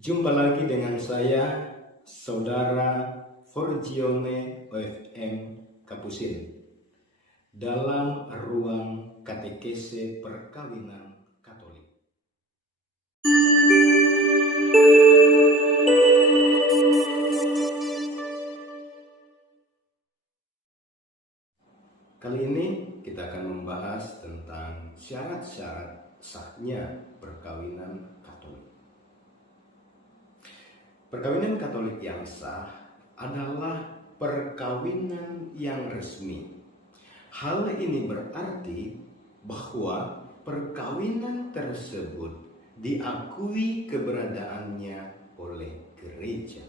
Jumpa lagi dengan saya, Saudara Forgione OFM Kapusin, dalam ruang katekese perkawinan Katolik. Kali ini kita akan membahas tentang syarat-syarat sahnya perkawinan Katolik. Perkawinan Katolik yang sah adalah perkawinan yang resmi. Hal ini berarti bahwa perkawinan tersebut diakui keberadaannya oleh gereja.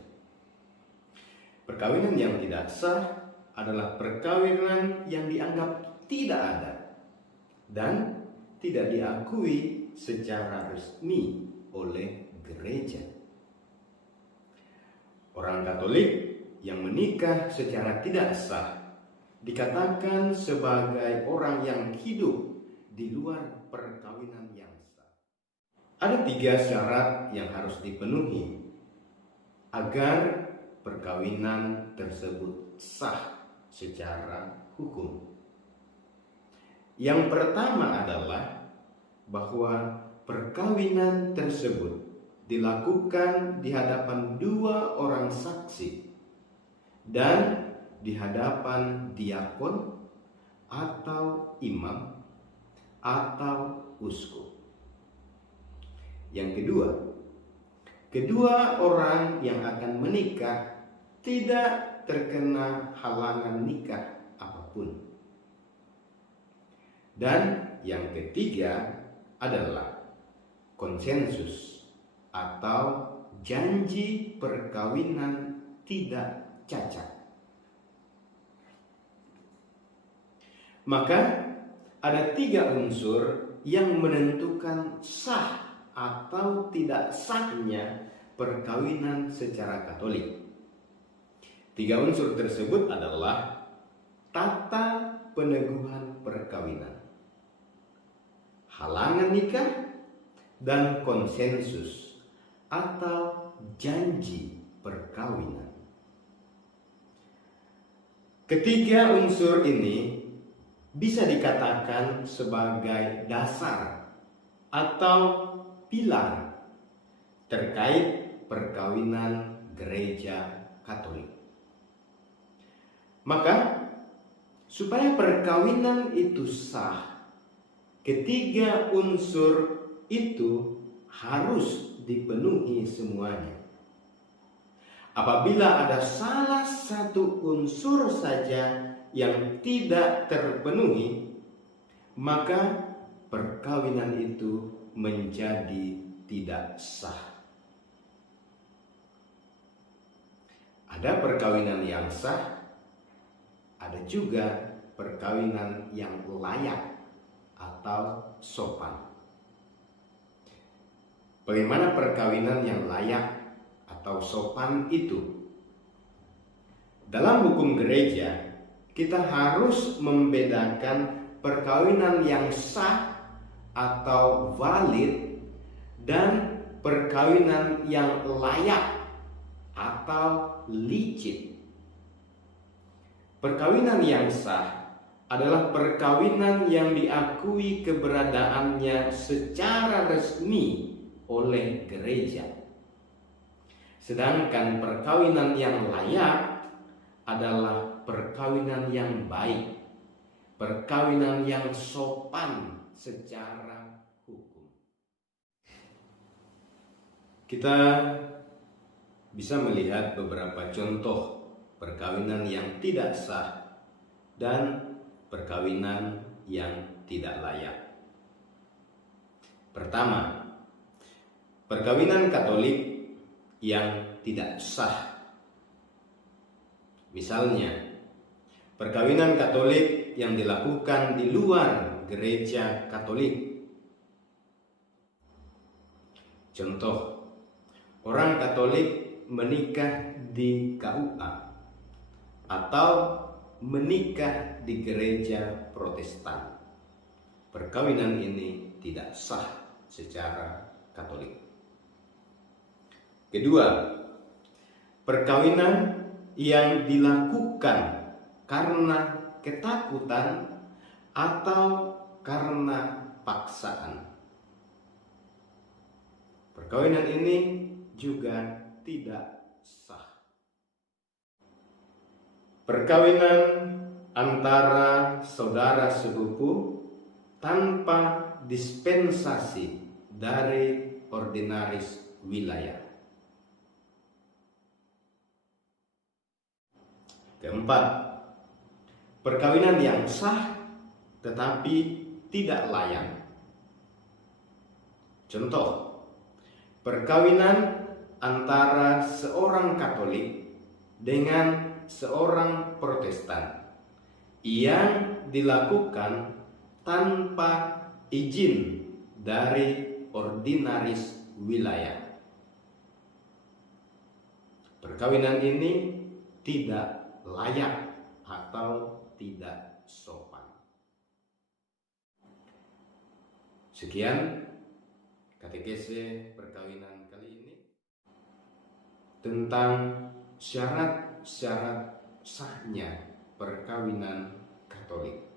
Perkawinan yang tidak sah adalah perkawinan yang dianggap tidak ada dan tidak diakui secara resmi oleh gereja. Orang Katolik yang menikah secara tidak sah dikatakan sebagai orang yang hidup di luar perkawinan yang sah. Ada 3 syarat yang harus dipenuhi agar perkawinan tersebut sah secara hukum. Yang pertama adalah bahwa perkawinan tersebut dilakukan di hadapan 2 orang saksi dan di hadapan diakon atau imam atau uskup. Yang kedua orang yang akan menikah tidak terkena halangan nikah apapun. Dan yang ketiga adalah konsensus atau janji perkawinan tidak cacat. Maka ada 3 unsur yang menentukan sah atau tidak sahnya perkawinan secara Katolik. 3 unsur tersebut adalah tata peneguhan perkawinan, halangan nikah, dan konsensus atau janji perkawinan. Ketiga unsur ini bisa dikatakan sebagai dasar atau pilar terkait perkawinan gereja Katolik. Maka supaya perkawinan itu sah, ketiga unsur itu harus dipenuhi semuanya. Apabila ada salah satu unsur saja yang tidak terpenuhi, maka perkawinan itu menjadi tidak sah. Ada perkawinan yang sah, ada juga perkawinan yang layak atau sopan. Bagaimana perkawinan yang layak atau sopan itu? Dalam hukum gereja, kita harus membedakan perkawinan yang sah atau valid dan perkawinan yang layak atau licit. Perkawinan yang sah adalah perkawinan yang diakui keberadaannya secara resmi oleh gereja. Sedangkan perkawinan yang layak adalah perkawinan yang baik, perkawinan yang sopan secara hukum. Kita bisa melihat beberapa contoh perkawinan yang tidak sah dan perkawinan yang tidak layak. Pertama, perkawinan Katolik yang tidak sah. Misalnya, perkawinan Katolik yang dilakukan di luar gereja Katolik. Contoh, orang Katolik menikah di KUA atau menikah di gereja Protestan. Perkawinan ini tidak sah secara Katolik. Kedua, perkawinan yang dilakukan karena ketakutan atau karena paksaan. Perkawinan ini juga tidak sah. Perkawinan antara saudara sepupu tanpa dispensasi dari ordinaris wilayah. Keempat, perkawinan yang sah tetapi tidak layak. Contoh, perkawinan antara seorang Katolik dengan seorang Protestan yang dilakukan tanpa izin dari ordinaris wilayah. Perkawinan ini tidak layak atau tidak sopan. Sekian katekese perkawinan kali ini tentang syarat-syarat sahnya perkawinan Katolik.